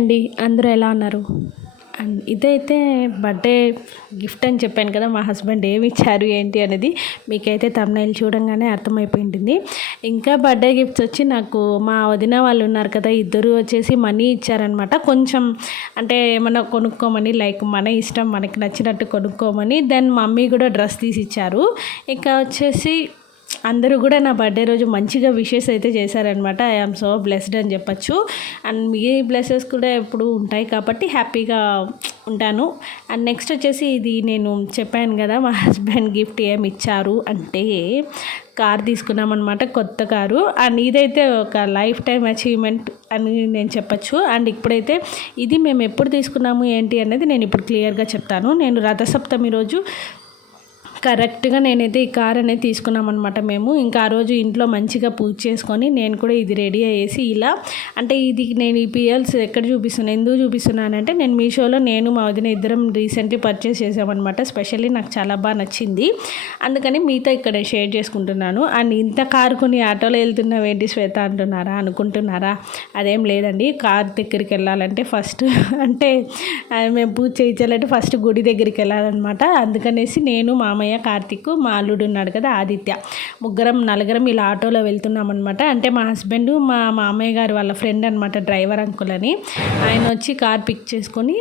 అండి. అందరూ ఎలా ఉన్నారు? అండ్ ఇదైతే బర్త్‌డే గిఫ్ట్ అని చెప్పాను కదా! మా హస్బెండ్ ఏమిచ్చారు ఏంటి అనేది మీకైతే థంబ్‌నెయిల్ చూడంగానే అర్థమైపోయి ఉంటుంది. ఇంకా బర్త్‌డే గిఫ్ట్స్ వచ్చి నాకు మా వదిన వాళ్ళు ఉన్నారు కదా! ఇద్దరు వచ్చేసి మనీ ఇచ్చారనమాట. కొంచెం అంటే ఏమన్నా కొనుక్కోమని, లైక్ మన ఇష్టం మనకి నచ్చినట్టు కొనుక్కోమని. దెన్ మమ్మీ కూడా డ్రెస్ తీసి ఇచ్చారు. ఇంకా వచ్చేసి అందరూ కూడా నా బర్త్డే రోజు మంచిగా విషెస్ అయితే చేశారనమాట. ఐ యామ్ సో బ్లెస్డ్ అని చెప్పచ్చు. అండ్ మీ బ్లెస్సెస్ కూడా ఎప్పుడు ఉంటాయి కాబట్టి హ్యాపీగా ఉంటాను. అండ్ నెక్స్ట్ వచ్చేసి ఇది నేను చెప్పాను కదా మా హస్బెండ్ గిఫ్ట్ ఏమి ఇచ్చారు అంటే కార్ తీసుకున్నామన్నమాట, కొత్త కారు. అండ్ ఇదైతే ఒక లైఫ్ టైం అచీవ్మెంట్ అని నేను చెప్పచ్చు. అండ్ ఇప్పుడైతే ఇది మేము ఎప్పుడు తీసుకున్నాము ఏంటి అనేది నేను ఇప్పుడు క్లియర్గా చెప్తాను. నేను రథసప్తమి రోజు కరెక్ట్గా నేనైతే ఈ కార్ అనేది తీసుకున్నామన్నమాట మేము. ఇంకా ఆ రోజు ఇంట్లో మంచిగా పూజ చేసుకొని నేను కూడా ఇది రెడీ అయ్యేసి ఇలా అంటే ఇది నేను ఈ పిఎల్స్ ఎక్కడ చూపిస్తున్నాను, ఎందుకు చూపిస్తున్నానంటే నేను మీషోలో నేను మా వదిన ఇద్దరం రీసెంట్లీ పర్చేస్ చేసామన్నమాట. స్పెషల్లీ నాకు చాలా బాగా నచ్చింది, అందుకని మీతో ఇక్కడ షేర్ చేసుకుంటున్నాను. అండ్ ఇంత కారు కొని ఆటోలో వెళ్తున్నావు ఏంటి శ్వేత అనుకుంటున్నారా? అదేం లేదండి. కార్ దగ్గరికి వెళ్ళాలంటే ఫస్ట్ అంటే మేము పూజ చేయించాలంటే ఫస్ట్ గుడి దగ్గరికి వెళ్ళాలన్నమాట. అందుకనేసి నేను మామయ్య, కార్తిక్, మా అల్లుడు ఉన్నాడు కదా ఆదిత్య, నలుగురం ఇలా ఆటోలో వెళ్తున్నాం అనమాట. అంటే మా హస్బెండ్ మా మామయ్య గారు వాళ్ళ ఫ్రెండ్ అనమాట, డ్రైవర్ అంకుల్ అని. ఆయన వచ్చి కార్ పిక్ చేసుకొని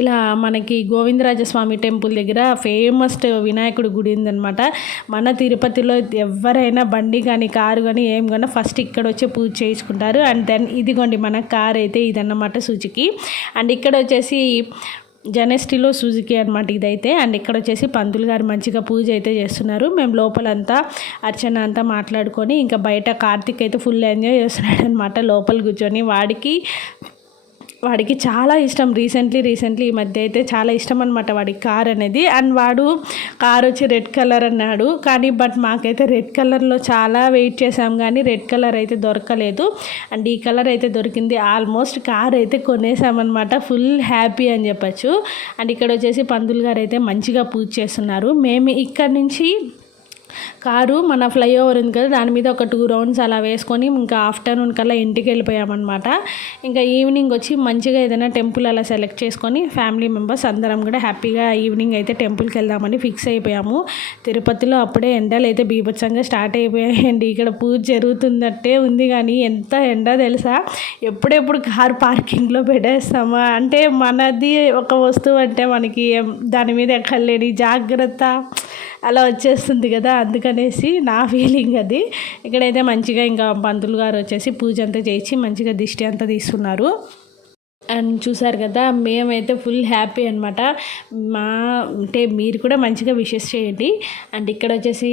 ఇలా మనకి గోవిందరాజస్వామి టెంపుల్ దగ్గర ఫేమస్ వినాయకుడి గుడి ఉందనమాట. మన తిరుపతిలో ఎవరైనా బండి కానీ కారు కానీ ఏం కానీ ఫస్ట్ ఇక్కడ వచ్చి పూజ చేయించుకుంటారు. అండ్ దెన్ ఇదిగోండి మన కార్ అయితే ఇదన్నమాట సుజుకి. అండ్ ఇక్కడ వచ్చేసి జెనెస్టీలో సుజుకి అనమాట ఇదైతే. అండ్ ఇక్కడ వచ్చేసి పంతులు గారు మంచిగా పూజ అయితే చేస్తున్నారు. మేము లోపలంతా అర్చన అంతా మాట్లాడుకొని ఇంకా బయట కార్తిక్ అయితే ఫుల్ ఎంజాయ్ చేస్తున్నాడు అనమాట లోపల కూర్చొని. వాడికి చాలా ఇష్టం. రీసెంట్లీ ఈ మధ్య అయితే చాలా ఇష్టం అనమాట వాడికి కార్ అనేది. అండ్ వాడు కార్ వచ్చి రెడ్ కలర్ అన్నాడు, కానీ మాకైతే రెడ్ కలర్లో చాలా వెయిట్ చేసాం కానీ రెడ్ కలర్ అయితే దొరకలేదు. అండ్ ఈ కలర్ అయితే దొరికింది. ఆల్మోస్ట్ కార్ అయితే కొనేసామన్నమాట. ఫుల్ హ్యాపీ అని చెప్పచ్చు. అండ్ ఇక్కడ వచ్చేసి పంతులు గారు అయితే మంచిగా పూజ చేస్తున్నారు. మేము ఇక్కడ నుంచి కారు మన ఫ్లైఓవర్ ఉంది కదా, దాని మీద ఒక 2 రౌండ్స్ అలా వేసుకొని ఇంకా ఆఫ్టర్నూన్ కల్లా ఇంటికి వెళ్ళిపోయామన్నమాట. ఇంకా ఈవినింగ్ వచ్చి మంచిగా ఏదైనా టెంపుల్ అలా సెలెక్ట్ చేసుకొని ఫ్యామిలీ మెంబర్స్ అందరం కూడా హ్యాపీగా ఈవినింగ్ అయితే టెంపుల్కి వెళ్దామని ఫిక్స్ అయిపోయాము. తిరుపతిలో అప్పుడే ఎండలు అయితే బీభత్సంగా స్టార్ట్ అయిపోయాయండి. ఇక్కడ పూజ జరుగుతున్నట్టే ఉంది కానీ ఎంత ఎండ తెలుసా. ఎప్పుడెప్పుడు కార్ పార్కింగ్లో పెట్టేస్తామా అంటే మనది ఒక వస్తువు అంటే మనకి దాని మీద ఎక్కలేని జాగ్రత్త అలా వచ్చేస్తుంది కదా, అందుకనేసి నా ఫీలింగ్ అది. ఇక్కడైతే మంచిగా ఇంకా పంతులు గారు వచ్చేసి పూజ అంతా చేయించి మంచిగా దిష్టి అంతా తీస్తున్నారు. అండ్ చూసారు కదా, మేమైతే ఫుల్ హ్యాపీ అనమాట. అంటే మీరు కూడా మంచిగా విషెస్ చేయండి. అండ్ ఇక్కడ వచ్చేసి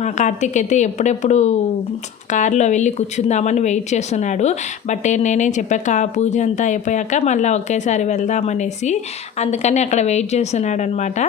మా కార్తీక్ అయితే ఎప్పుడెప్పుడు కారులో వెళ్ళి కూర్చుందామని వెయిట్ చేస్తున్నాడు. బట్ నేనే చెప్పాక పూజ అంతా అయిపోయాక మళ్ళీ ఒకేసారి వెళ్దామనేసి, అందుకని అక్కడ వెయిట్ చేస్తున్నాడు అనమాట.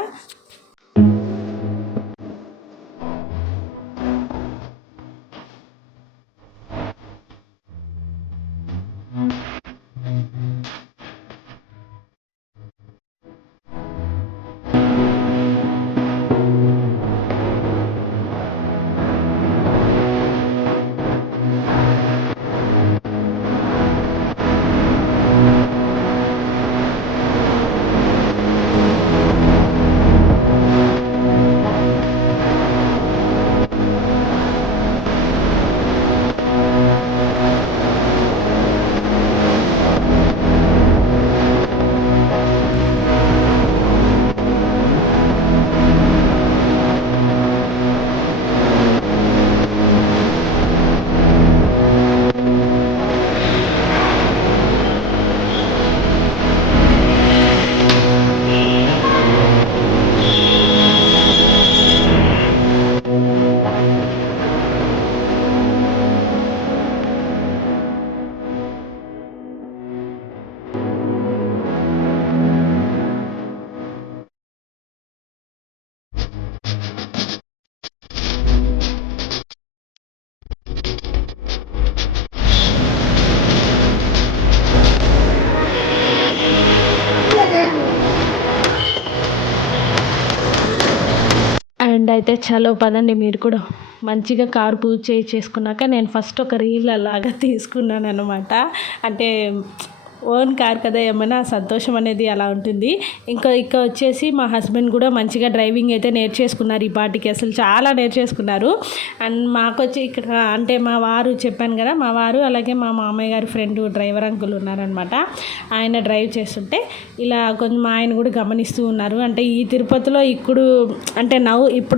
అండ్ అయితే చలో పదండి, మీరు కూడా మంచిగా కారు పూజ చేసుకున్నాక నేను ఫస్ట్ ఒక రీల్ అలాగా తీసుకున్నాను అనమాట. అంటే ఓన్ కార్ కదా ఏమైనా సంతోషం అనేది అలా ఉంటుంది. ఇంకా వచ్చేసి మా హస్బెండ్ కూడా మంచిగా డ్రైవింగ్ అయితే నేర్చేసుకున్నారు ఈ పాటికి, అసలు చాలా నేర్చేసుకున్నారు. అండ్ మాకు వచ్చి ఇక్కడ అంటే మా వారు చెప్పాను కదా, మా వారు అలాగే మా మామయ్య గారి ఫ్రెండ్ డ్రైవర్ అంకుల్ ఉన్నారనమాట. ఆయన డ్రైవ్ చేస్తుంటే ఇలా కొంచెం ఆయన కూడా గమనిస్తూ ఉన్నారు. అంటే ఈ తిరుపతిలో ఇప్పుడు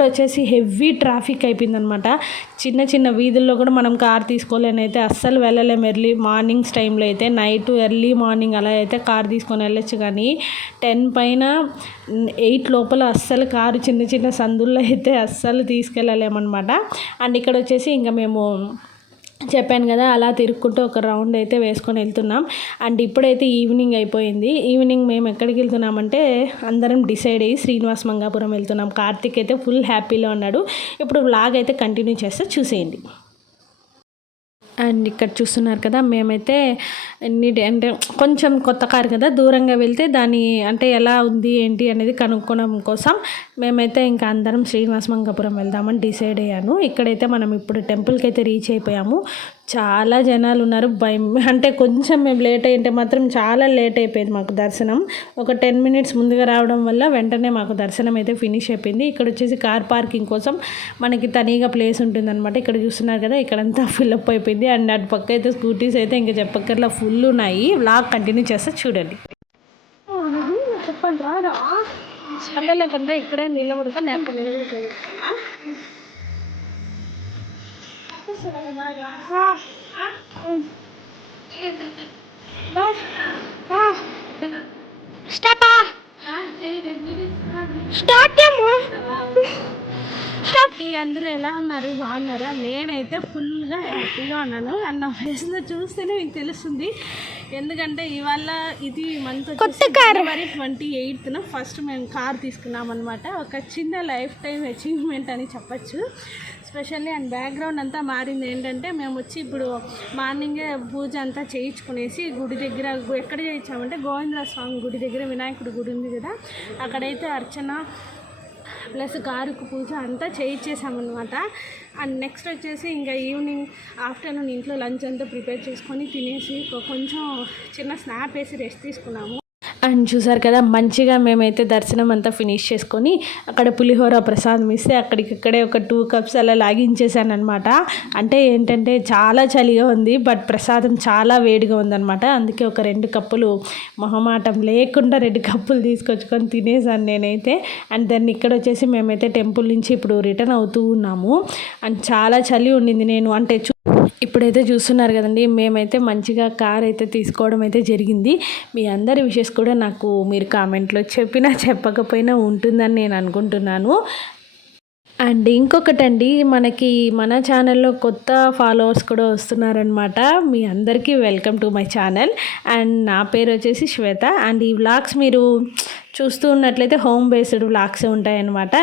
వచ్చేసి హెవీ ట్రాఫిక్ అయిపోయిందనమాట. చిన్న చిన్న వీధుల్లో కూడా మనం కార్ తీసుకోలేని అయితే అస్సలు వెళ్ళలేము. ఎర్లీ మార్నింగ్స్ టైంలో అయితే, నైట్ ఎర్లీ మార్నింగ్ అలా అయితే కార్ తీసుకొని వెళ్ళొచ్చు, కానీ 10 పైన 8 లోపల అస్సలు కారు చిన్న చిన్న సందుల్లో అయితే అస్సలు తీసుకెళ్ళలేమన్నమాట. అండ్ ఇక్కడ వచ్చేసి ఇంకా మేము చెప్పాను కదా అలా తిరుక్కుంటూ ఒక రౌండ్ అయితే వేసుకొని వెళ్తున్నాం. అండ్ ఇప్పుడైతే ఈవినింగ్ అయిపోయింది. ఈవినింగ్ మేము ఎక్కడికి వెళ్తున్నామంటే అందరం డిసైడ్ అయ్యి శ్రీనివాస్ మంగాపురం వెళ్తున్నాం. కార్తిక్ అయితే ఫుల్ హ్యాపీలో ఉన్నాడు. ఇప్పుడు వ్లాగ్ అయితే కంటిన్యూ చేస్తే చూసేయండి. అండ్ ఇక్కడ చూస్తున్నారు కదా, మేమైతే అంటే కొంచెం కొత్త కారు కదా, దూరంగా వెళ్తే దాని అంటే ఎలా ఉంది ఏంటి అనేది కనుక్కోవడం కోసం మేమైతే ఇంకా అందరం శ్రీనివాస మంగాపురం వెళ్దామని డిసైడ్ అయ్యాను. ఇక్కడైతే మనం ఇప్పుడు టెంపుల్కి అయితే రీచ్ అయిపోయాము. చాలా జనాలు ఉన్నారు. భయం అంటే కొంచెం మేము లేట్ అయ్యింటే మాత్రం చాలా లేట్ అయిపోయింది మాకు దర్శనం. ఒక 10 మినిట్స్ ముందుగా రావడం వల్ల వెంటనే మాకు దర్శనం అయితే ఫినిష్ అయిపోయింది. ఇక్కడ వచ్చేసి కార్ పార్కింగ్ కోసం మనకి తనీగా ప్లేస్ ఉంటుందన్నమాట. ఇక్కడ చూస్తున్నారు కదా, ఇక్కడంతా ఫిల్అప్ అయిపోయింది. అండ్ అటు పక్క అయితే స్కూటీస్ అయితే ఇంకా చెప్పక్కర్లా ఫుల్ ఉన్నాయి. వ్లాగ్ కంటిన్యూ చేస్తే చూడండి. చెప్పండి ఇక్కడే నిలబడతా లేకపోతే అందరూ ఎలా ఉన్నారు, బాగున్నారా? నేనైతే ఫుల్గా హ్యాపీగా ఉన్నాను. అండ్ నా ఫేస్లో చూస్తేనే మీకు తెలుస్తుంది. ఎందుకంటే ఇవాళ ఇది మంత్ January 28th ఫస్ట్ మేము కార్ తీసుకున్నాం అనమాట. ఒక చిన్న లైఫ్ టైం అచీవ్మెంట్ అని చెప్పచ్చు. స్పెషల్లీ అండ్ బ్యాక్గ్రౌండ్ అంతా మారింది. ఏంటంటే మేము వచ్చి ఇప్పుడు మార్నింగే పూజ అంతా చేయించుకునేసి గుడి దగ్గర ఎక్కడ చేయించామంటే గోవిందరాజ స్వామి గుడి దగ్గర వినాయకుడి గుడి ఉంది కదా, అక్కడైతే అర్చన ప్లస్ కారుకు పూజ అంతా చేయించేసామన్నమాట. అండ్ నెక్స్ట్ వచ్చేసి ఇంకా ఆఫ్టర్నూన్ ఇంట్లో లంచ్ అంతా ప్రిపేర్ చేసుకొని తినేసి కొంచెం చిన్న స్నాప్ వేసి రెస్ట్ తీసుకున్నాము. అండ్ చూసారు కదా, మంచిగా మేమైతే దర్శనం అంతా ఫినిష్ చేసుకొని అక్కడ పులిహోర ప్రసాదం ఇస్తే అక్కడికక్కడే ఒక 2 కప్స్ అలా లాగించేసాను అనమాట. అంటే ఏంటంటే చాలా చలిగా ఉంది, బట్ ప్రసాదం చాలా వేడిగా ఉందన్నమాట. అందుకే ఒక 2 కప్పులు మొహమాటం లేకుండా 2 కప్పులు తీసుకొచ్చుకొని తినేసాను నేనైతే. అండ్ దాన్ని ఇక్కడ వచ్చేసి మేమైతే టెంపుల్ నుంచి ఇప్పుడు రిటర్న్ అవుతూ ఉన్నాము. అండ్ చాలా చలి ఉండింది. నేను అంటే ఇప్పుడైతే చూస్తున్నారు కదండి, మేమైతే మంచిగా కార్ అయితే తీసుకోవడం అయితే జరిగింది. మీ అందరి విషెస్ కూడా నాకు మీరు కామెంట్లో చెప్పినా చెప్పకపోయినా ఉంటుందని నేను అనుకుంటున్నాను. అండ్ ఇంకొకటండి, మన ఛానల్లో కొత్త ఫాలోవర్స్ కూడా వస్తున్నారనమాట. మీ అందరికీ welcome to my channel. And నా పేరు వచ్చేసి శ్వేత. అండ్ ఈ వ్లాగ్స్ మీరు చూస్తూ ఉన్నట్లయితే హోమ్ బేస్డ్ వ్లాగ్స్ ఉంటాయన్నమాట.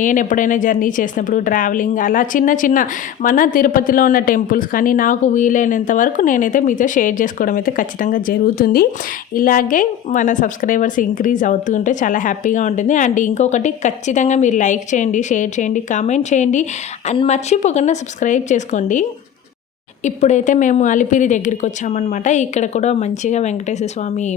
నేను ఎప్పుడైనా జర్నీ చేసినప్పుడు ట్రావెలింగ్ అలా చిన్న మన తిరుపతిలో ఉన్న టెంపుల్స్ కానీ నాకు వీలైనంత వరకు నేనైతే మీతో షేర్ చేసుకోవడం అయితే ఖచ్చితంగా జరుగుతుంది. ఇలాగే మన సబ్స్క్రైబర్స్ ఇంక్రీజ్ అవుతూ ఉంటే చాలా హ్యాపీగా ఉంటుంది. అండ్ ఇంకొకటి, ఖచ్చితంగా మీరు లైక్ చేయండి, షేర్ చేయండి, కామెంట్ చేయండి, అండ్ మర్చిపోకుండా సబ్స్క్రైబ్ చేసుకోండి. ఇప్పుడైతే మేము అలిపిరి దగ్గరికి వచ్చామన్నమాట. ఇక్కడ కూడా మంచిగా వెంకటేశ్వర స్వామి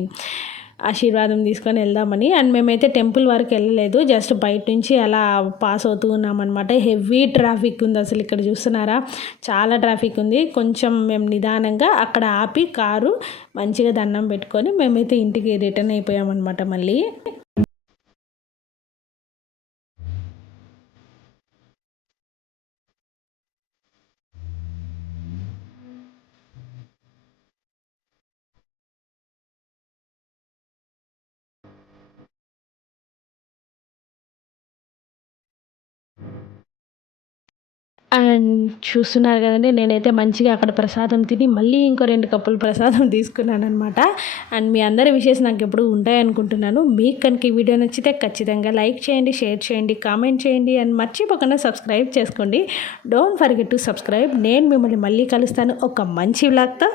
ఆశీర్వాదం తీసుకొని వెళ్దామని. అండ్ మేమైతే టెంపుల్ వరకు వెళ్ళలేదు, జస్ట్ బయట నుంచి అలా పాస్ అవుతూ ఉన్నామన్నమాట. హెవీ ట్రాఫిక్ ఉంది అసలు. ఇక్కడ చూస్తున్నారా, చాలా ట్రాఫిక్ ఉంది. కొంచెం మేము నిదానంగా అక్కడ ఆపి కారు మంచిగా దండం పెట్టుకొని మేమైతే ఇంటికి రిటర్న్ అయిపోయామన్నమాట మళ్ళీ. అండ్ చూస్తున్నారు కదండి, నేనైతే మంచిగా అక్కడ ప్రసాదం తిని మళ్ళీ ఇంకో 2 కప్పులు ప్రసాదం తీసుకున్నాను అనమాట. అండ్ మీ అందరి విషెస్ నాకు ఎప్పుడు ఉంటాయనుకుంటున్నాను. మీకు కనుక ఈ వీడియో నచ్చితే ఖచ్చితంగా లైక్ చేయండి, షేర్ చేయండి, కామెంట్ చేయండి, అండ్ మర్చిపోకుండా సబ్స్క్రైబ్ చేసుకోండి. Don't forget to subscribe. నేను మిమ్మల్ని మళ్ళీ కలుస్తాను ఒక మంచి వ్లాగ్తో.